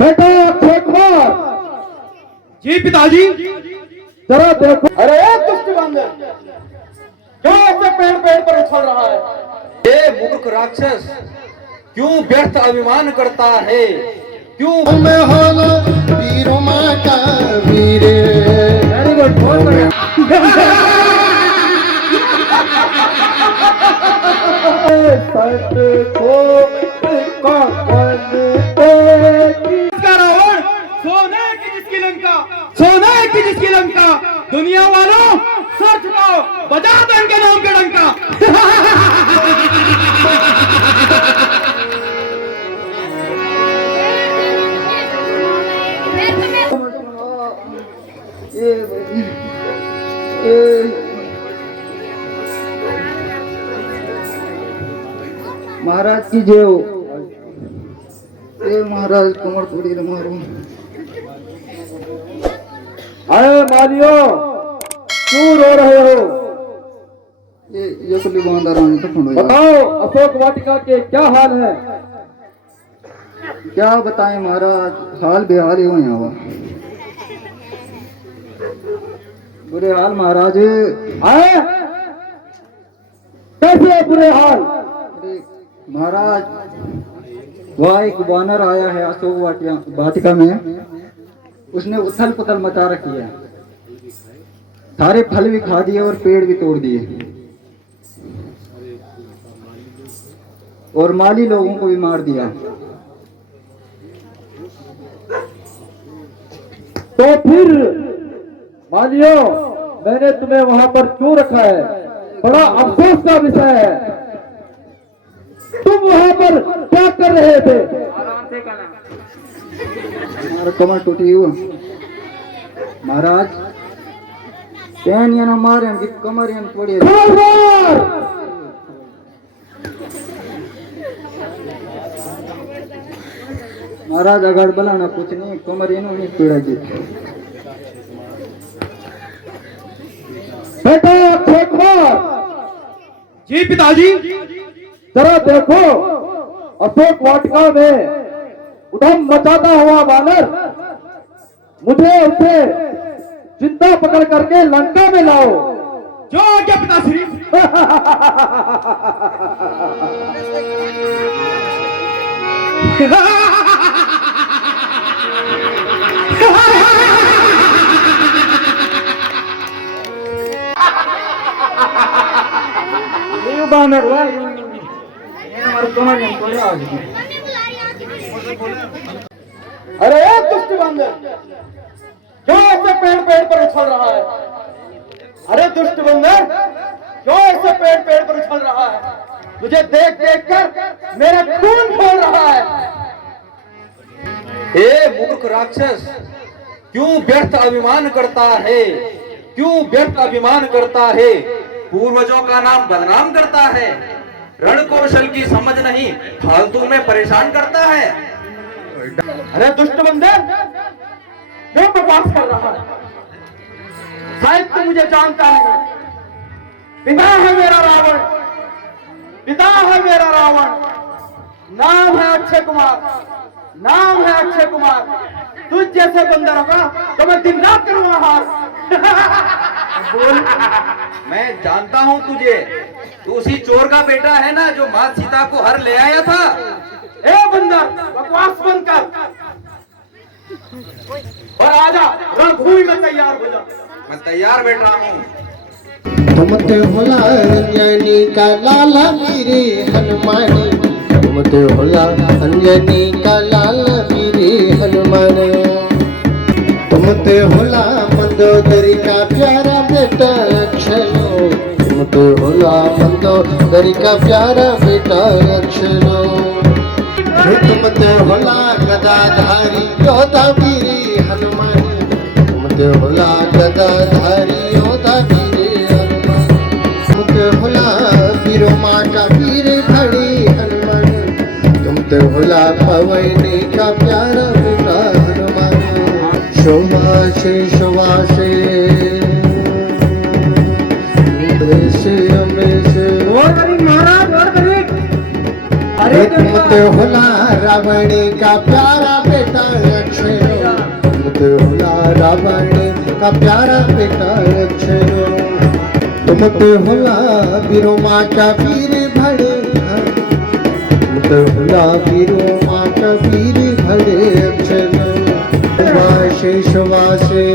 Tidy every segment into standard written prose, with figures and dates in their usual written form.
बेटा अक्षय कुमार। जी पिताजी। जरा देखो। अरे दुष्ट बंदर, क्यों ऐसे पेड़ पेड़ पर उछल रहा है? ये मूर्ख राक्षस क्यों व्यर्थ अभिमान करता है? क्यों मैं होला वीरों माँ का वीरे। वेरी गुड, बहुत बढ़िया। रावण सोने की जिसकी लंका, सोने की जिसकी लंका, दुनिया वालों सर झुकाओ, बजा दो इनके नाम पे डंका। महाराज की जय हो। महाराज कमर तोड़ी मारो। अरे मालियो, क्यों रो रहे हो? ये कुली बांधा रानी तो बताओ, अशोक वाटिका के क्या हाल है? क्या बताएं महाराज, हाल बेहाल ही हुए हुआ। बुरे हाल महाराज। आए कैसे बुरे हाल? महाराज वह एक वानर आया है अशोक वाटिका में, उसने उथल पुथल मचा रखी है। सारे फल भी खा दिए और पेड़ भी तोड़ दिए और माली लोगों को भी मार दिया। तो फिर मालियो, मैंने तुम्हें वहां पर क्यों रखा है? बड़ा अफसोस का विषय है। तुम वहां पर क्या कर रहे थे? हमारा कमर टूटी हुआ महाराज। पेन या ना मारे कि कमर या तोड़ी। महाराज अगर बलाना कुछ नहीं, कमर या नहीं पीड़ा जी। बेटा अक्षय कुमार। जी पिताजी। जरा देखो, अशोक वाटिका में उधम मचाता हुआ वानर, मुझे उसे जिंदा पकड़ करके लंका में लाओ। जो आज्ञा पिताश्री। बानर अरे दुष्ट बंदर, क्यों ऐसे पेड़ पेड़ पर उछल रहा है? अरे दुष्ट बंदर, क्यों ऐसे पेड़ पेड़ पर उछल रहा है? तुझे देख देख कर मेरा खून खोल रहा है। हे मूर्ख राक्षस, क्यों व्यर्थ अभिमान करता है? क्यों व्यर्थ अभिमान करता है? पूर्वजों का नाम बदनाम करता है, रण कौशल की समझ नहीं, फालतू में परेशान करता है। अरे दुष्ट बंदर, क्यों बकवास कर रहा है? शायद तू मुझे जानता नहीं। पिता है मेरा रावण, पिता है मेरा रावण। नाम है अक्षय कुमार, नाम है अक्षय कुमार। तुझ जैसे बंदर होगा तो मैं दिन रात करूंगा हार। बोल, मैं जानता हूं तुझे, तू उसी चोर का बेटा है ना जो मां सीता को हर ले आया था। ए बंदर, बकवास बंद कर और आजा, रणभूमि में तैयार हो जा। मैं तैयार बैठा हूँ। तुम ते होला अंजनी का लाला मेरे हनुमानी, तुम ते होला अंजनी का लाला मेरे हनुमान, तुम ते होला मंदोदरी का प्यारा बेटा अक्षयो, तुम ते होला मंदोदरी का प्यारा बेटा अक्षयो, तुम ते होला गदाधारी योधा वीरी हनुमान, तुम ते होला गदाधारी योधा वीरी हनुमान, तुम ते होला वीरों माँ का वीर खड़ी हनुमान, तुम ते होला पवनी का प्यारा बेटा हनुमान, शोभाशे शोभाशे देश अमेश। महाराज अरे तुम तुमते होला रावण का प्यारा बेटा अक्षरो, तुमते होला रावण का प्यारा बेटा अक्षरो, तुमते होला वीरो माँ का वीर भड़े, तुमते होला वीरो माँ का वीर भड़े अक्षरो, शेष वासे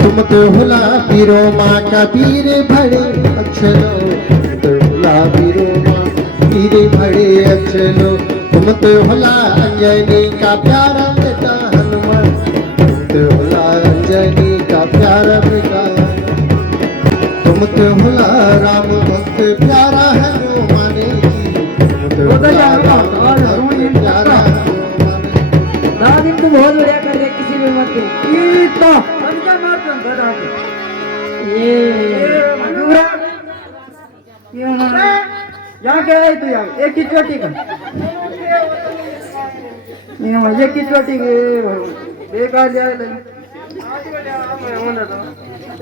तुमते होला वीरो माँ का वीर भड़े अक्षरो, तुमते होला वीरो माँ वीर भड़े अक्षरो, तुमते होला अंजनी का प्यारा बेटा हनुमान, तुमते होला अंजनी का प्यारा बेटा, तुमते होला राम भक्त प्यारा हनुमान, तुमते होला राम भक्त प्यारा हनुमान। दादी तुम बहुत बढ़िया कर रहे किसी भी मत कीर्ता हम क्या मारते हैं बता दे ये हमारा यहाँ क्या है तू यार एक ही चोटी का ये एक ही चोटी के बेकार लिया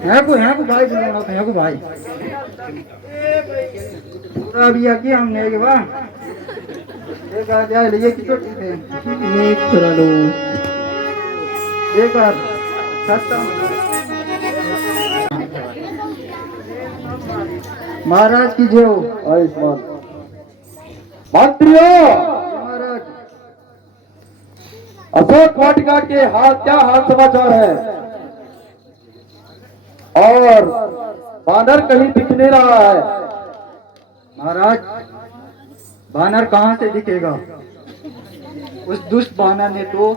है को भाई बोलो ना है को भाई पूरा भी आके हमने के वाह बेकार लिया ये की चोटी थे एक करो बेकार सस्ता महाराज की जय हो आयुष्मान मंत्रियों, महाराज अशोक वाटिका के क्या हाल समाचार है? और बानर कहीं दिख नहीं रहा है। महाराज बानर कहाँ से दिखेगा? उस दुष्ट बानर ने तो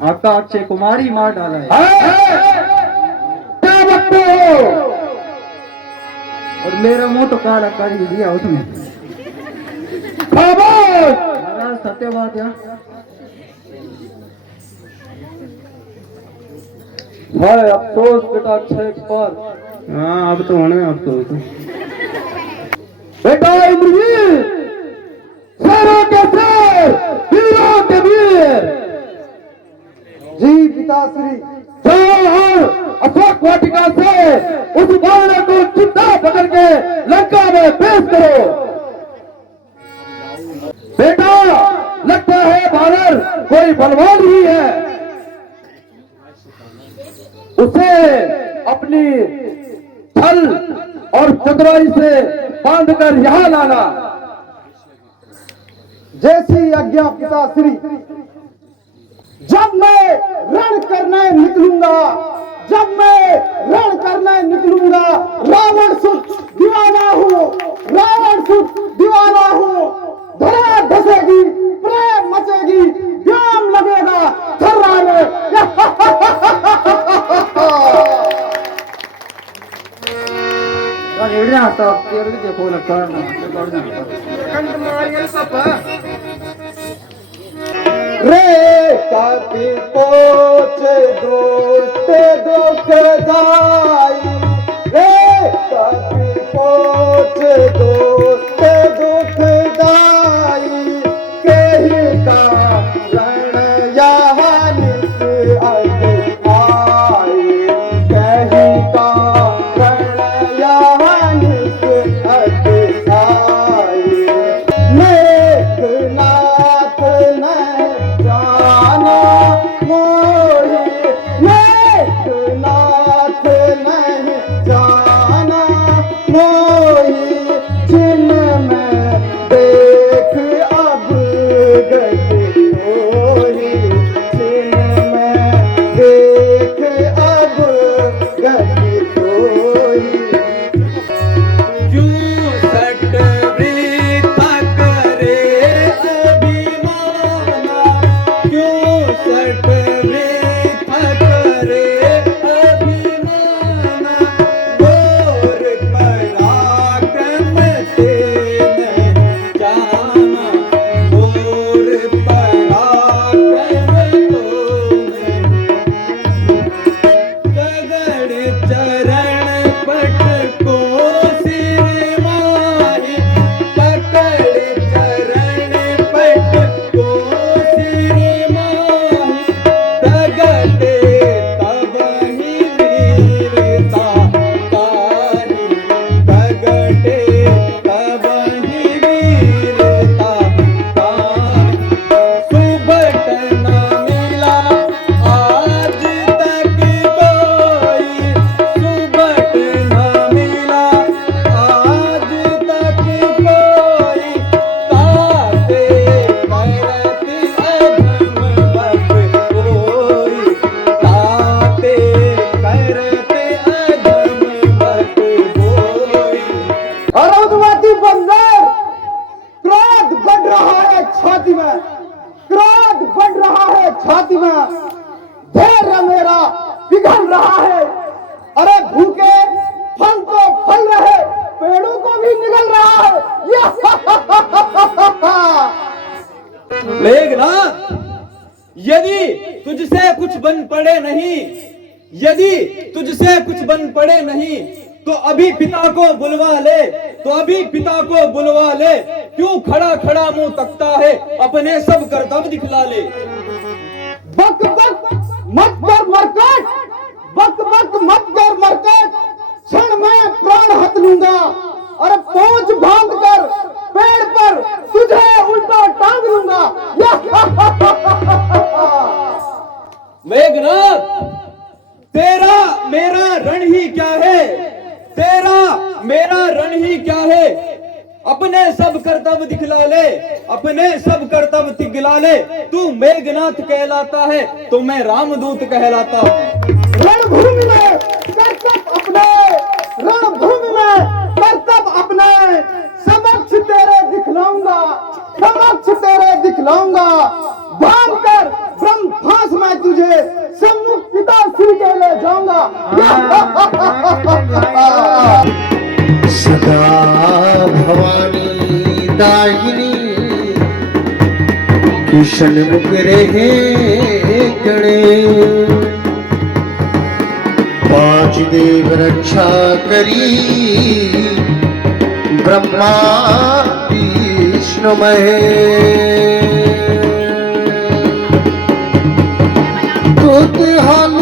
आपका अक्षय कुमार ही मार डाला है क्या बकते हो? और मेरा मुंह तो काला कर ही दिया उसने। खामोश! महाराज सत्य बात है। हाय अफसोस बेटा अक्षय कुमार। हाँ अब तो होना अब तो बेटा इंद्रजीत, शेरों के शेर, वीरों के वीर। जी पिताश्री। जाओ अशोक वाटिका से उस बानर को जिंदा पकड़ के लंका में पेश करो। बेटा लगता है बानर कोई बलवान ही है, उसे अपनी छल और चतुराई से बांधकर यहाँ लाना। जैसी आज्ञा पिताश्री। जब मैं रण करने निकलूंगा, जब मैं रण करने निकलूंगा, रावण सुत दीवाना हूँ, रावण सुत दीवाना हूँ। धरा धसेगी, प्रेम मचेगी, व्योम लगेगा थर्राने। तो तेरे भी देखो लगता रे कभी पोच दोस्त दुखदाई, रे कभी पोच दोस्त दुखदाई, कहीं का रण यहाँ निस आई, कहीं का रण यहाँ निस आई। मेघनाथ ने जाना मोहि, मेघनाथ ने जाना मोहि, जिन में देख अब गति होई, जिन में देख अब गति होई। क्यों सट वृथा करे अभिमाना, क्यों सट वृथा करे अभिमाना, घोर पराक्रम मेघनाथ, यदि तुझसे कुछ बन पड़े नहीं, यदि तुझसे कुछ बन पड़े नहीं, तो अभी पिता को बुलवा ले, तो अभी पिता को बुलवा ले। क्यों खड़ा खड़ा मुंह तकता है, अपने सब करतब दिखला ले। बक बक मत कर मरकट, बक बक मत कर मरकट, क्षण में प्राण हथ लूंगा और पहुंच बांध कर पेड़ पर तुझे उल्टा टांग लूंगा। मेघनाथ, तेरा मेरा रण ही क्या है, तेरा मेरा रण ही क्या है। अपने सब करतब दिखला ले, अपने सब करतब दिखला ले। तू मेघनाथ कहलाता है तो मैं रामदूत कहलाता हूँ। रणभूमि में करतब अपने, रणभूमि में करतब अपने, समक्ष तेरे दिखलाऊंगा, समक्ष तेरे दिखलाऊंगा। बांध कर ब्रह्मास में तुझे सम्मुख पिता श्री के ले जाऊंगा। सदा भवानी दाहिनी किशन मुख रहे गणे, पांच देव रक्षा करी ब्रह्मा विष्णु महेश। तूत हम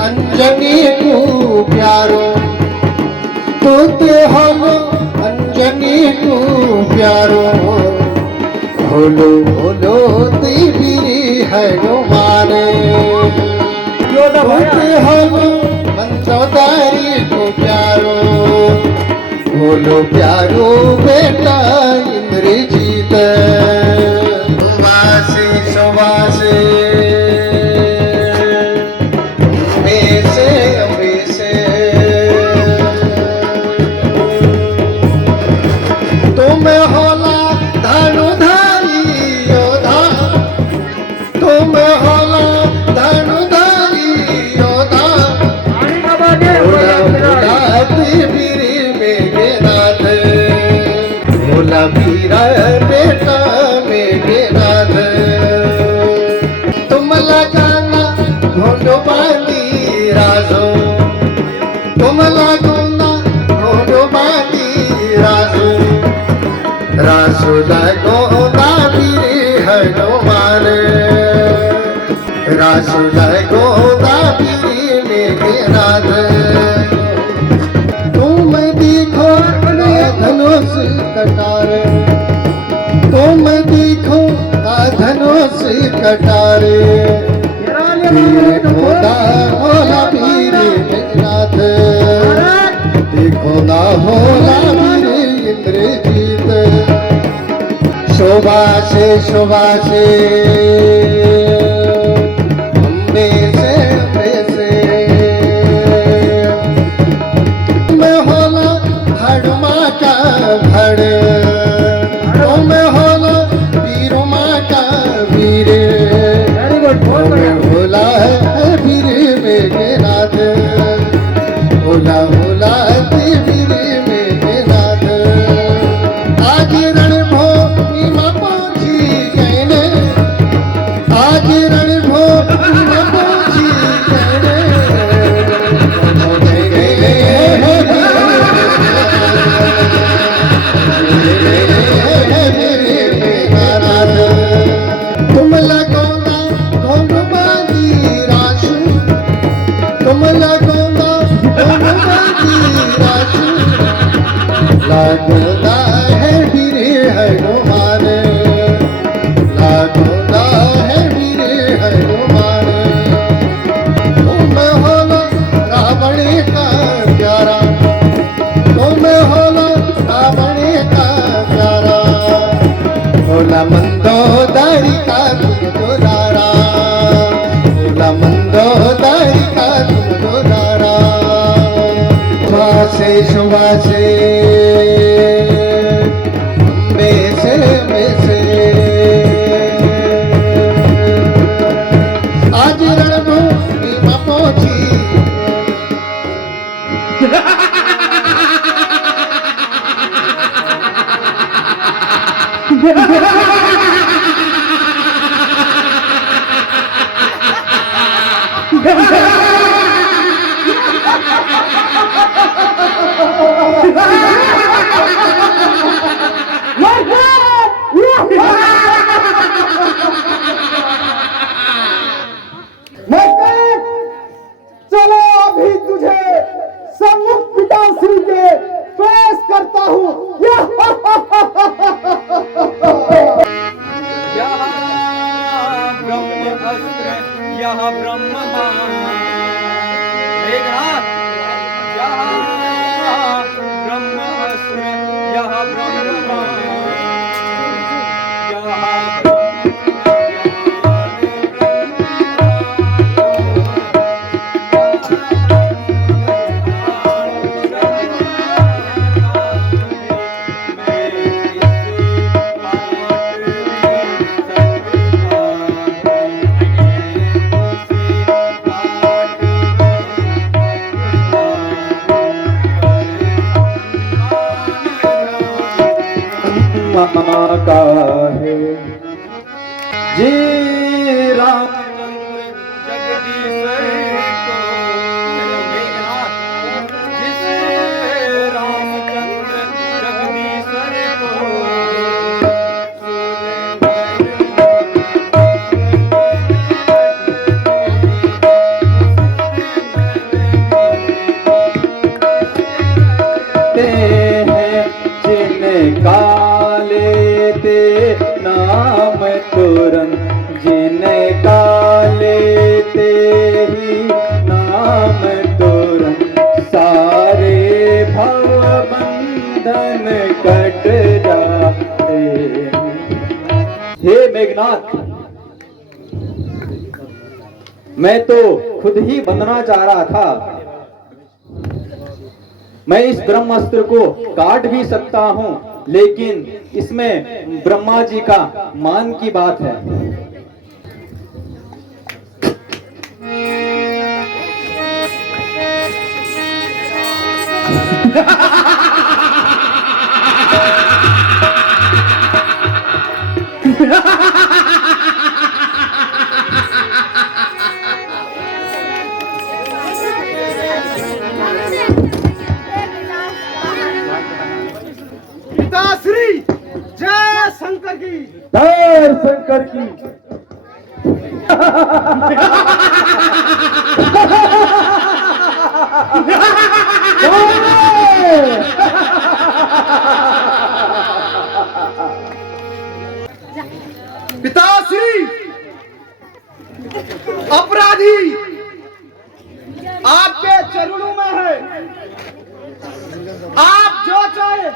अंजनी को प्यारो, तूत हम अंजनी को प्यारो, भोलो भोलो देवी है माने। तूत हम मंत्रोदारी को प्यारो, भोलो प्यारो बेटा इंद्रजीत। सुवासे सुवासे तुम होला धनुधारी योधा, तुम होला धनुधारी योधा। भोला वीर मेघनाथ, भोला वीर बेटा मेघनाथ। तुम लगाना घोटो बांधी राजो, तुम लगाना घोटो बांधी राजो। रासो लगो दाबीरे हनुमान, रासो लगो दाबीरे मेघनाथ। तुम देखो धनुष कटार, तुम देखो धनुष कटारे। देखो ना भोला वीर मेघनाथ, देखो ना भोला वीर इंद्रजीत। शोभा से अम्बे से मैं होला हनुमा का भड़, मैं होला वीरमा का वीर। मैं होला वीर मेघनाथ, होला होला वीर मेघनाथ। आज रणभूमि में पहुंची गए ने, आज रणभूमि में पहुंची गए मेघनाथ। तुम लगोना ढोंग बांधी राशु, तुम लगोना ढोंग बांधी राशु। लागोना है वीर हनुमान, लागोना है वीर हनुमान। तुम होला रावण का प्यारा, तुम होला रावण का प्यारा। भोला मंदोदरी का तुम दुलारा, भोला मंदोदरी का तुम दुलारा। सुवासे सुवासे में से आज रणभूमि में पहुंची। चलो अभी तुझे सम्मुख पिताश्री के पेश करता हूँ। ब्रह्म अस्त्र यह ब्रह्म मेघनाथ, ब्रह्म अस्त्र यह ब्रह्म का है जी रामचंद्र जगदीश्वर को मेघनाथ, जिस रामचंद्र जगदीश्वर को नाम तुरंत जिनका लेते ही नाम तुरंत सारे भव बंधन कट जाते हैं। हे मेघनाथ, मैं तो खुद ही बंधना चाह रहा था। मैं इस ब्रह्मास्त्र को काट भी सकता हूं, लेकिन इसमें ब्रह्मा जी का मान की बात है। पिताश्री जय शंकर की। जय शंकर की। पिताश्री, अपराधी आपके चरणों में है। आप जो चाहे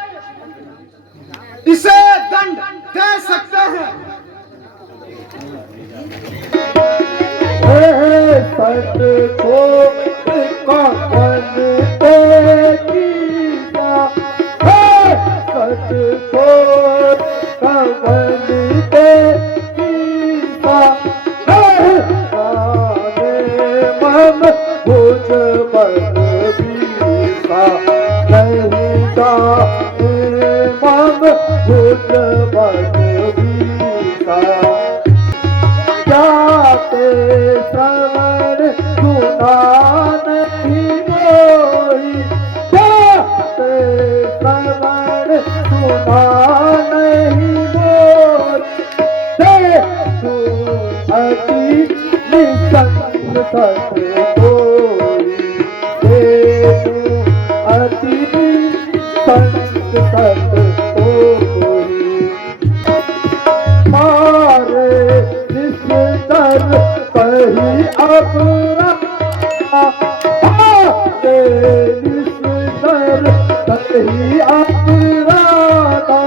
इसे दंड दे सकते हैं। सच को कवन देखीसा, सच को कवन देखीसा, मम भुज बन बीसा, नहीं जाने मम भुज बन बीसा। जाते श्रवण सुना नहीं कोई, जाते श्रवण सुना नहीं कोई, देखो अति निसंग सत कोई, देखो अति निसंग सत कोई। मारे निस्तर कही अपरा, निस्तर कही अपराधा,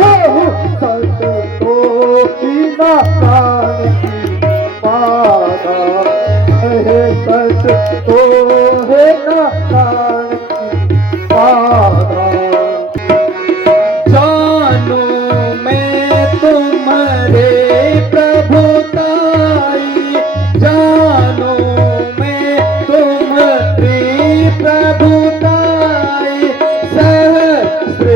बहु सत तो बिना प्राण की पादा, है सच तो है ना प्राण की पादा। जानो मैं तुम्हारे प्रभुताई, जानो मैं तुम्हारी प्रभुताई, सहस्र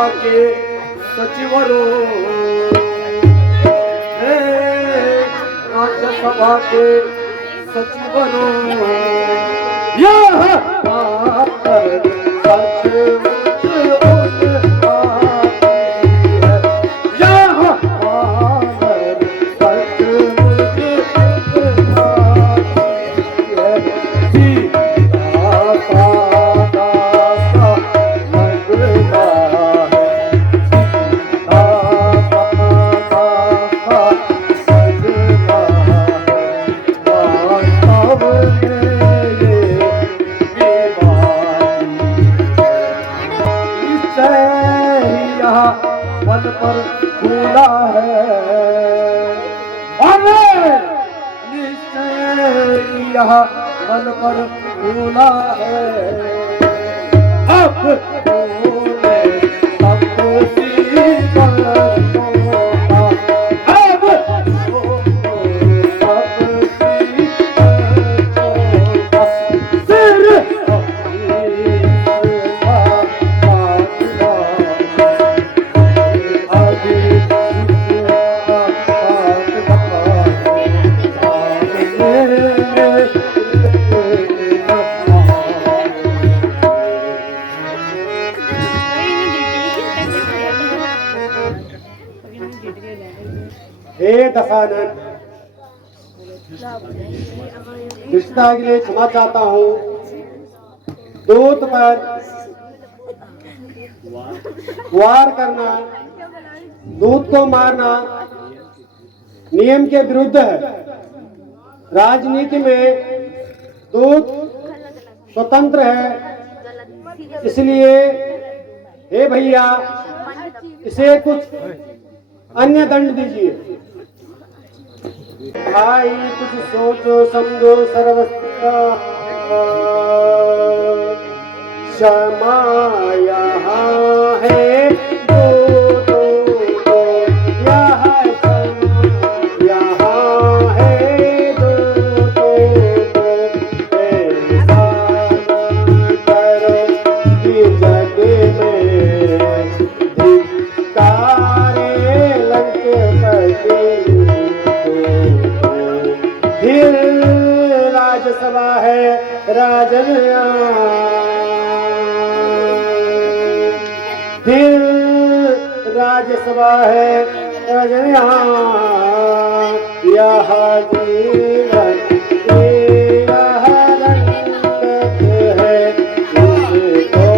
राज्यसभा के सचिवरों, हे राज्यसभा के सचिवरों, यह आकर सचमुच उन आती है, यह आकर सचमुच उन आती है। सीता सादा सा मंगला है, सीता सादा सा मंगला है, वास्तव में ये बीमारी निश्चय ही यहाँ मन पर फूला है, अरे निश्चय ही यहाँ मन पर फूला है। अब तूने तपसी बरसों का, अब तूने तपसी बरसों का सिर अपनी का मांगना है, अभी इसका हे दशानन, दुष्टता के लिए क्षमा चाहता हूँ। दूत पर वार करना, दूत को मारना नियम के विरुद्ध है। राजनीति में दूत स्वतंत्र है, इसलिए हे भैया इसे कुछ अन्य दंड दीजिए। भाई कुछ सोचो समझो सर्वस्व क्षमा यहाँ है, दो दो दो यहाँ यहाँ है, दो दो दो ऐसा न करो कि जग में धिक्कारे लंकेपति को। फिर राज्यसभा है राजन, फिर राज्यसभा है राजन, यह जीवन यह रंगत है, इसको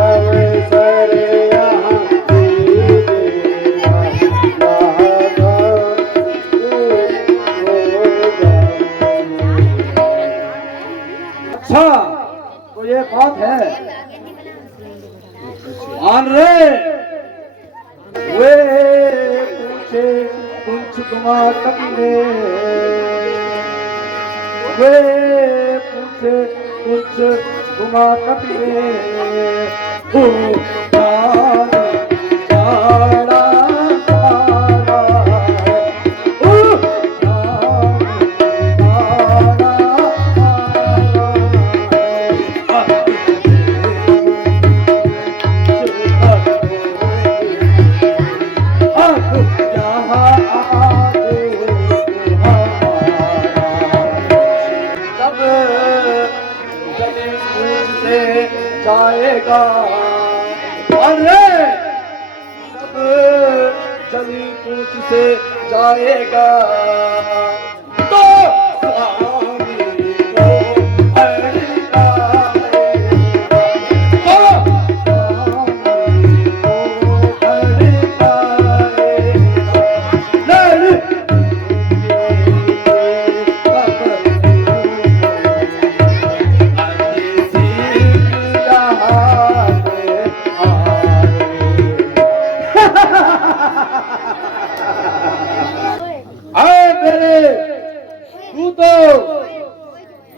अवसर यहाँ दीजिएगा, अच्छा तो ये बात है। मान रे वे पूछे कुछ गुमा कबीरे, वे पूछे कुछ गुमा कबीरे, जाड़ा सारा है, जाएगा, अरे सब जली पूछ से जाएगा, तो स्वामी को हरिका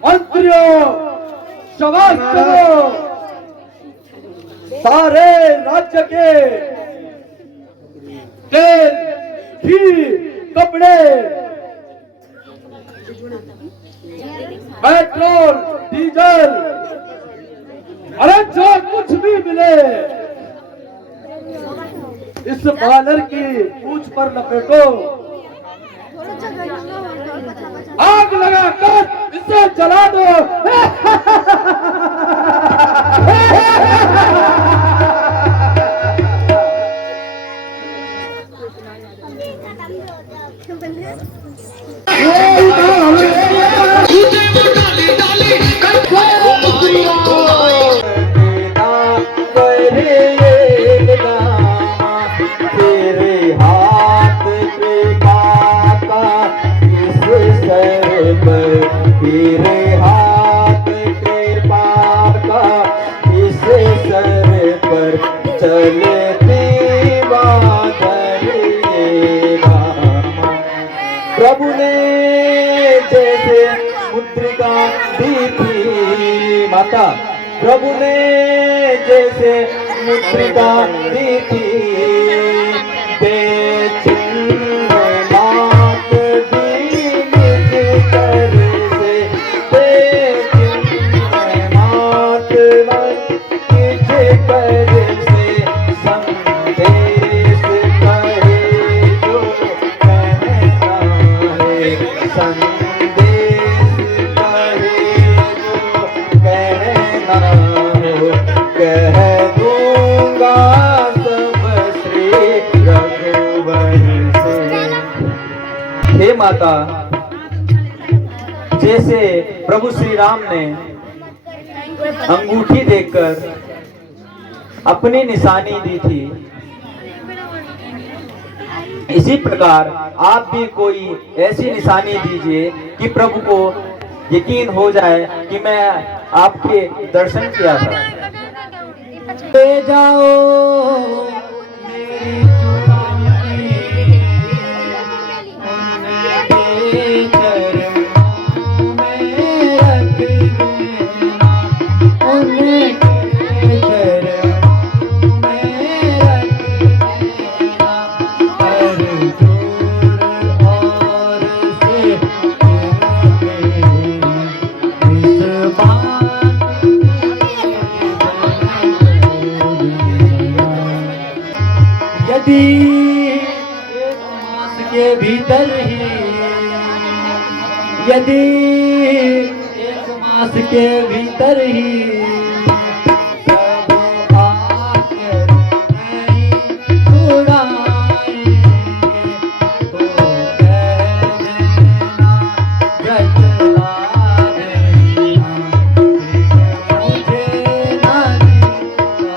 मंत्रियों सभासदों सारे राज्य के तेल घी कपड़े पेट्रोल डीजल अरे जो कुछ भी मिले इस बानर की पूंछ पर लपेटो, आग लगाकर इसे जला दो। तेरे हाथ पे पाका इस सर पर, तेरे हाथ पे पाका इस सर पर, चलती बादल ये रामा। प्रभु ने जैसे मुद्रिका दी थी माता, प्रभु ने जैसे मुद्रिका दी थी, दे चिन्ह नाथ दी निज कर से, दे चिन्ह नाथ निज कर से, संदेश कहे जो कहना है, संदेश कहे जो कहना हो, कह दूंगा सब श्री रघुवर से। हे माता, जैसे प्रभु श्री राम ने अंगूठी देखकर अपनी निशानी दी थी, इसी प्रकार आप भी कोई ऐसी निशानी दीजिए कि प्रभु को यकीन हो जाए कि मैं आपके दर्शन किया था। ले जाओ मेरी चुराई, उनके चरणों में रख देना, उनके चरणों में रख देना, हर जोर और से इस बात यदि एक मास के भीतर ही, यदि एक मास के भीतर ही प्रभु आकर नहीं छुड़ाएंगे, तो कह देना जचला देना, मुझे ना जीता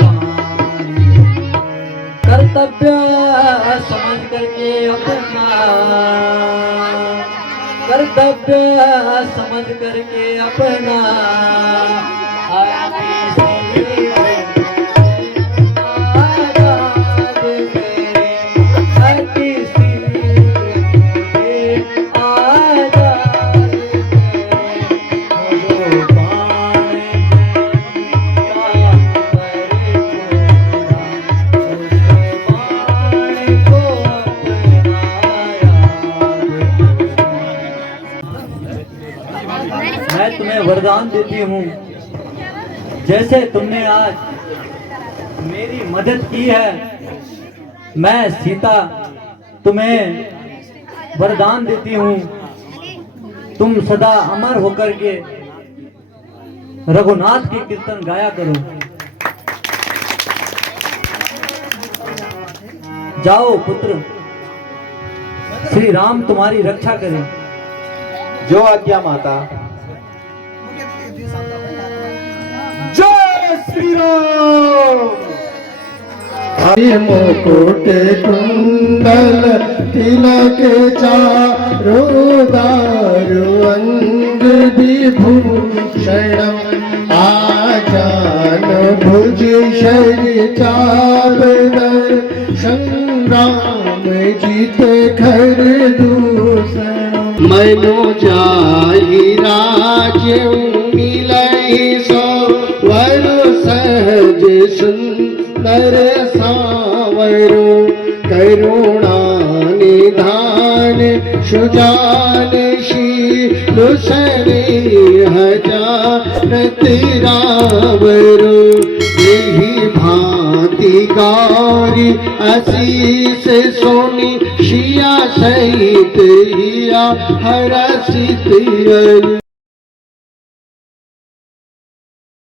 पाएंगे। कर्तव्य समझ करके अपना, कर्तव्य समझ करके अपना, आजाद मेरे, अति शीघ्र आजाद मेरे, बाण मैं तुम्हें वरदान देती हूँ, जैसे तुमने आज मेरी मदद की है, मैं सीता तुम्हें वरदान देती हूँ, तुम सदा अमर होकर के रघुनाथ के कीर्तन गाया करो। जाओ पुत्र, श्री राम तुम्हारी रक्षा करें। जो आज्ञा माता। जय श्री राम। मुकुट कुंडल तिलक चारु दारु अंग विभूषणम, आजान भुज शरि चावदर, संग्राम जीत खर दूषण। मनो जाहि राज्य मिलहि सो, वर सहज सुंदर सावरो, करुणा निधान सुजान शील स्नेह जानत रावरो, यही भान भांति गौरी आशीष सोनी शिया सहित हिया हरसित